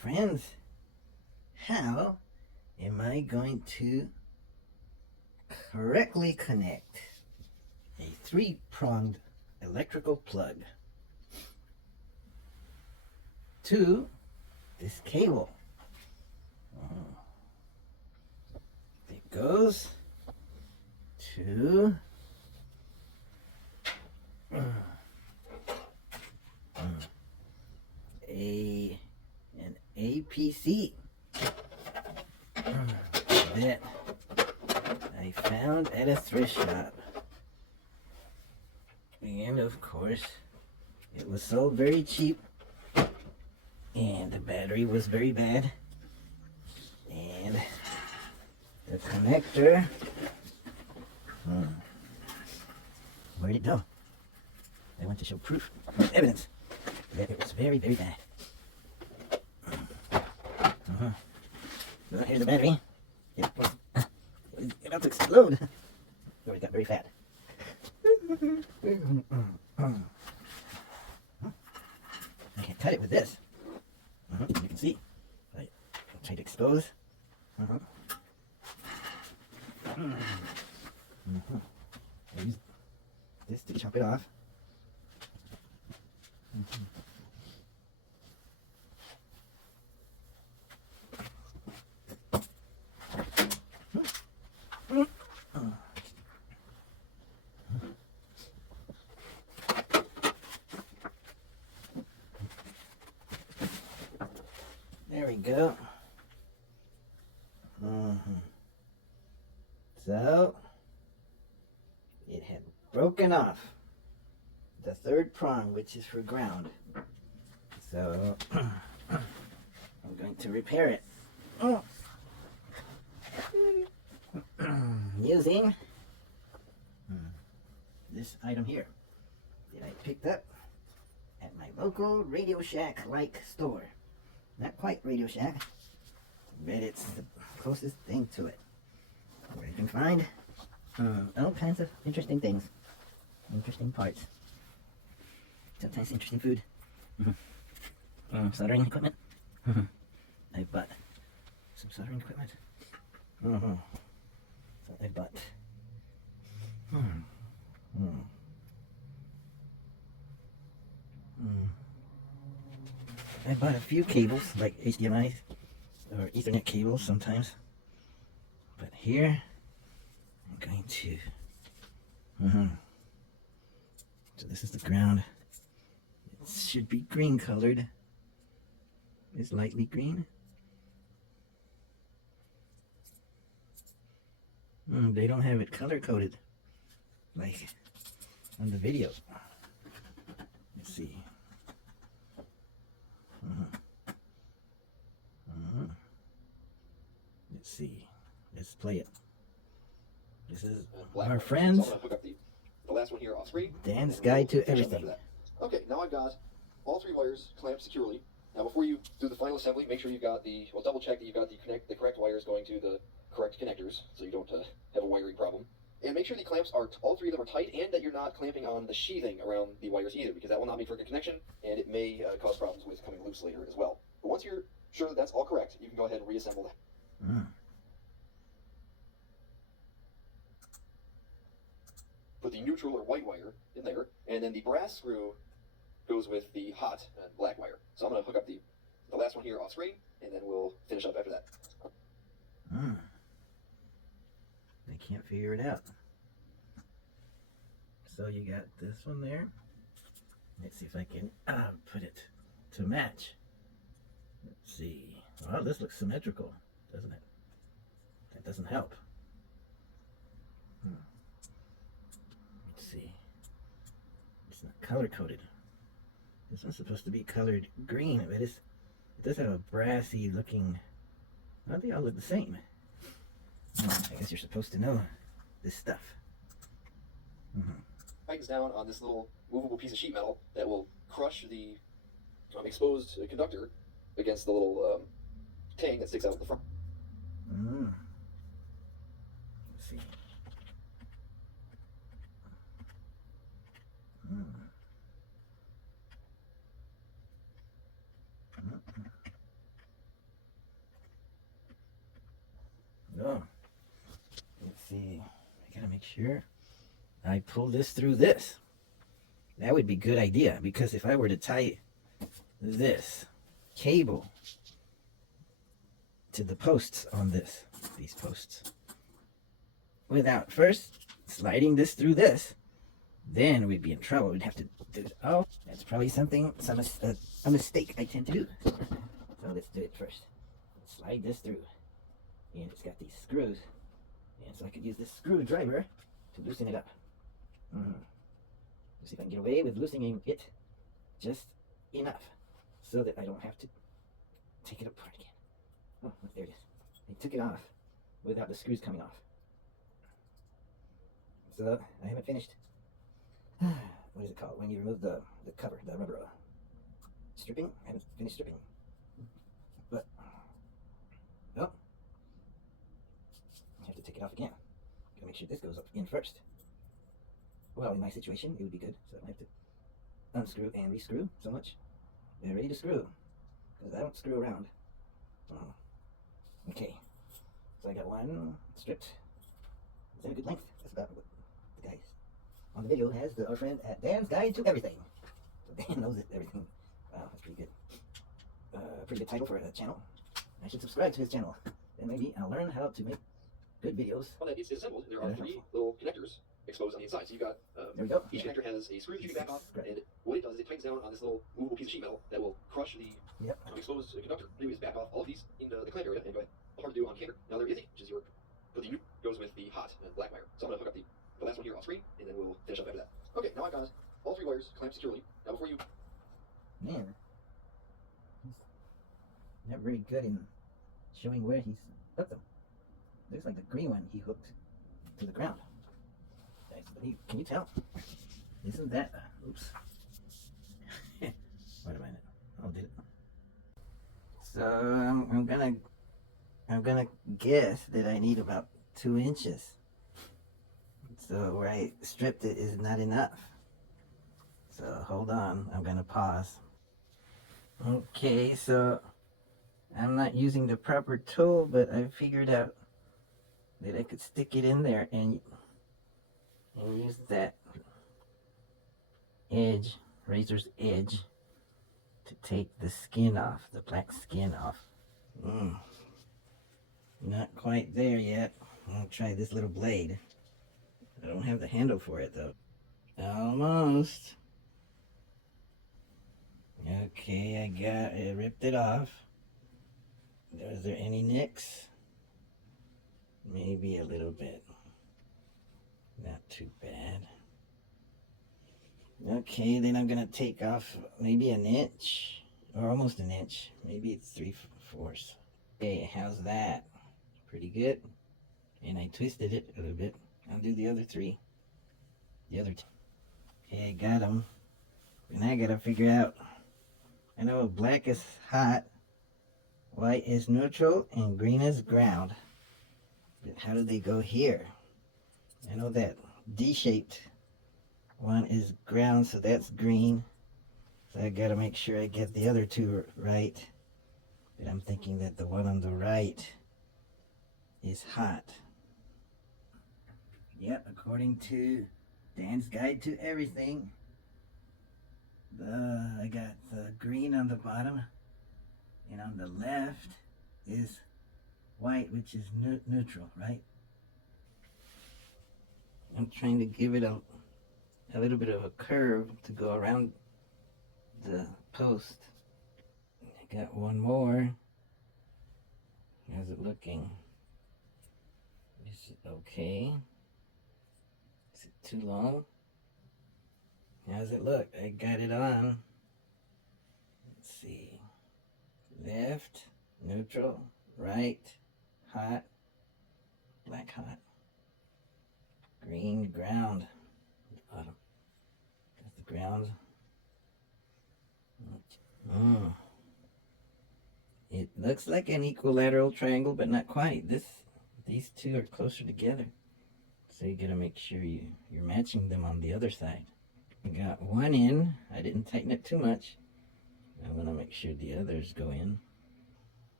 friends, how am I going to correctly connect a three-pronged electrical plug to this cable? It goes to an APC that I found at a thrift shop, and of course it was sold very cheap, and the battery was very bad, and the connector, where'd it go? I want to show proof, evidence that it was very, very bad. Well, here's the battery. It was about to explode. So it got very fat. I can cut it with this. You can see. I try to expose. I use this to chop it off. There we go. So it had broken off the third prong, which is for ground. So I'm going to repair it using this item here that I picked up at my local Radio Shack-like store. Not quite Radio Shack, but it's the closest thing to it, where you can find all kinds of interesting things, interesting parts, sometimes interesting food, soldering equipment. I bought some soldering equipment. So I bought I bought a few cables, like HDMI or Ethernet cables sometimes. But here, I'm going to... So this is the ground. It should be green colored. It's lightly green. They don't have it color coded like on the video. Let's see. Let's see. Let's play it. This is our friends. So I'm gonna hook up the last one here off screen. Dan's Guide to Everything. Okay, now I've got all three wires clamped securely. Now before you do the final assembly, make sure you've got double check that you've got the correct wires going to the correct connectors, so you don't have a wiring problem. And make sure the clamps all three of them are tight, and that you're not clamping on the sheathing around the wires either, because that will not make for a good connection, and it may cause problems with coming loose later as well. But once you're sure that that's all correct, you can go ahead and reassemble that. Put the neutral or white wire in there, and then the brass screw goes with the hot black wire. So I'm going to hook up the last one here off screen, and then we'll finish up after that. I can't figure it out. So you got this one there. Let's see if I can put it to match. Let's see. Well, this looks symmetrical, doesn't it? That doesn't help. Let's see. It's not color coded. This one's supposed to be colored green, but it does have a brassy looking. Well, they all look the same. I guess you're supposed to know this stuff. Tightens down on this little movable piece of sheet metal that will crush the exposed conductor against the little tang that sticks out at the front. Let's see. So, let's see. I gotta make sure I pull this through this. That would be a good idea, because if I were to tie this cable to the posts on these posts, without first sliding this through this, then we'd be in trouble. We'd have to do it. Oh, that's probably a mistake I tend to do. So let's do it first. Let's slide this through. And it's got these screws. And so I could use this screwdriver to loosen it up. See if I can get away with loosening it just enough so that I don't have to take it apart again. Oh, there it is. I took it off without the screws coming off. So I haven't finished. What is it called? When you remove the cover, the rubber stripping? I haven't finished stripping. But, oh, I have to take it off again. Gotta make sure this goes up in first. Well, in my situation, it would be good. So I don't have to unscrew and rescrew so much. They're ready to screw, because I don't screw around. Oh. Okay, so I got one stripped. Is that a good length? That's about what the guys on the video has. Our friend at Dan's Guide to Everything. So Dan knows everything. Wow, that's pretty good. Pretty good title for a channel. I should subscribe to his channel. Then maybe I'll learn how to make good videos. When that is assembled, there are three little connectors exposed on the inside. So you've got there we go. Each connector has a screw that you can back off, and what it does is it tightens down on this little movable piece of sheet metal that will crush the exposed conductor. Anyways, back off all of these in the clamp area, and go ahead. Hard to do on camera. Now they're easy, which is but the goes with the hot black wire. So I'm gonna hook up the last one here off screen, and then we'll finish up after that. Okay, now I've got all three wires clamped securely. Now before you Man, he's not very good in showing where he's hooked them. Looks like the green one he hooked to the ground. Nice, but can you tell? Isn't that? Oops. Wait a minute. I'll do it. So I'm gonna guess that I need about 2 inches. So where I stripped it is not enough. So hold on, I'm gonna pause. Okay, so I'm not using the proper tool, but I figured out that I could stick it in there and use that edge, razor's edge, to take the skin off, the black skin off. Not quite there yet. I'll try this little blade. I don't have the handle for it though. Almost. Okay, I ripped it off. Was there any nicks? Maybe a little bit. Not too bad. Okay, then I'm gonna take off maybe an inch, or almost an inch. Maybe it's 3/4. Okay, how's that? Pretty good. And I twisted it a little bit. I'll do the other 3. The other 2. Okay, got them. And I gotta figure out, I know black is hot, white is neutral, and green is ground. But how do they go here? I know that D-shaped one is ground, so that's green. So I gotta make sure I get the other 2 right. But I'm thinking that the one on the right is hot. Yep, according to Dan's Guide to Everything, I got the green on the bottom, and on the left is white, which is neutral, right? I'm trying to give it a little bit of a curve to go around the post. I got one more. How's it looking? Is it okay? Is it too long? How's it look? I got it on. Let's see. Left, neutral, right, hot, black hot, green ground. Bottom. Got the ground. It looks like an equilateral triangle, but not quite. These 2 are closer together. So you gotta make sure you're matching them on the other side. I got one in. I didn't tighten it too much. I want to make sure the others go in.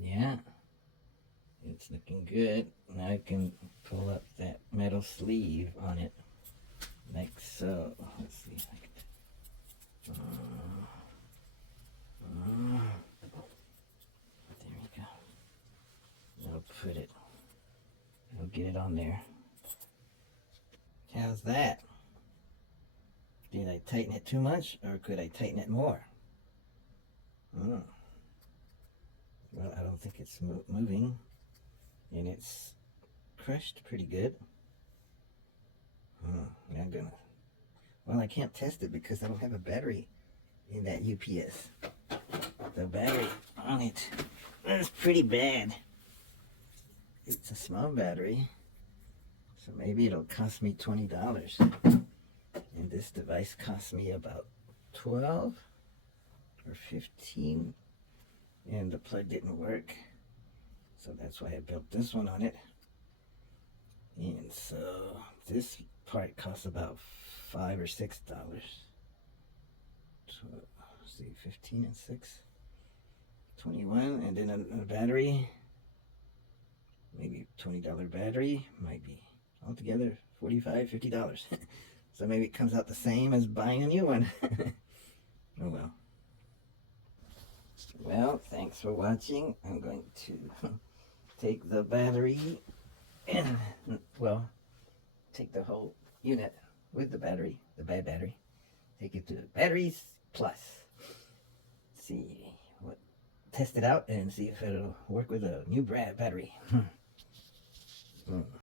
Yeah. It's It's looking good. Now I can pull up that metal sleeve on it, like so. Let's see if I can. There we go. I'll put it. I'll get it on there. How's that? Did I tighten it too much, or could I tighten it more? Well, I don't think it's moving, and it's crushed pretty good. I'm gonna. Well, I can't test it because I don't have a battery in that UPS. The battery on it is pretty bad. It's a small battery, so maybe it'll cost me $20. And this device cost me about 12 or 15, and the plug didn't work, so that's why I built this one on it. And so this part costs about $5 or $6. So, let's see, 15 and 6, 21, and then a battery, maybe $20 battery, might be altogether $45, $50. So maybe it comes out the same as buying a new one. Oh well. Well, thanks for watching. I'm going to take the battery and, well, take the whole unit with the battery, the bad battery, take it to Batteries Plus. See what, test it out and see if it'll work with a new battery.